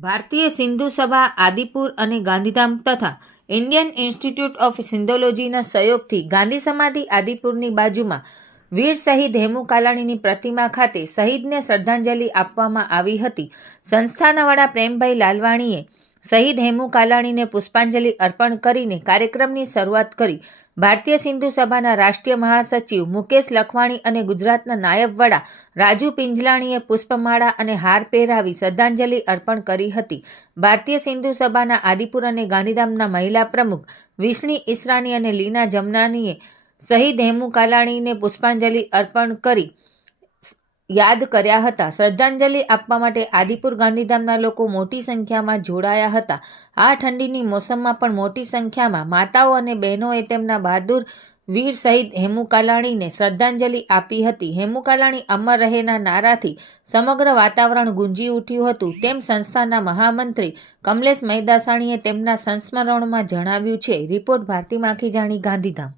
ભારતીય સિંધુ સભા આદિપુર અને ગાંધીધામ તથા ઇન્ડિયન ઇન્સ્ટિટ્યૂટ ઓફ સિન્ધોલોજીના સહયોગથી ગાંધી સમાધિ આદિપુરની બાજુમાં વીર શહીદ હેમુ કાલાણીની પ્રતિમા ખાતે શહીદને શ્રદ્ધાંજલિ આપવામાં આવી હતી. સંસ્થાના વડા પ્રેમભાઈ લાલવાણીએ શહીદ હેમુ કાલાણીને પુષ્પાંજલિ અર્પણ કરીને કાર્યક્રમની શરૂઆત કરી. ભારતીય સિંધુ સભાના રાષ્ટ્રીય મહાસચિવ મુકેશ લખવાણી અને ગુજરાતના નાયબ વડા રાજુ પિંજલાણીએ પુષ્પમાળા અને હાર પહેરાવી શ્રદ્ધાંજલિ અર્પણ કરી હતી. ભારતીય સિંધુ સભાના આદિપુર અને ગાંધીધામના મહિલા પ્રમુખ વિષ્ણી ઈસરાની અને લીના જમનાનીએ શહીદ હેમુ કાલાણીને પુષ્પાંજલિ અર્પણ કરી યાદ કર્યા હતા. શ્રદ્ધાંજલિ આપવા માટે આદિપુર ગાંધીધામના લોકો મોટી સંખ્યામાં જોડાયા હતા. આ ઠંડીની મોસમમાં પણ મોટી સંખ્યામાં માતાઓ અને બહેનોએ તેમના બહાદુર વીર શહીદ હેમુ કાલાણીને શ્રદ્ધાંજલિ આપી હતી. હેમુ કાલાણી અમર રહેના નારાથી સમગ્ર વાતાવરણ ગુંજી ઉઠ્યું હતું તેમ સંસ્થાના મહામંત્રી કમલેશ મહેદાસાણીએ તેમના સંસ્મરણમાં જણાવ્યું છે. રિપોર્ટ ભારતી માખીજાણી, ગાંધીધામ.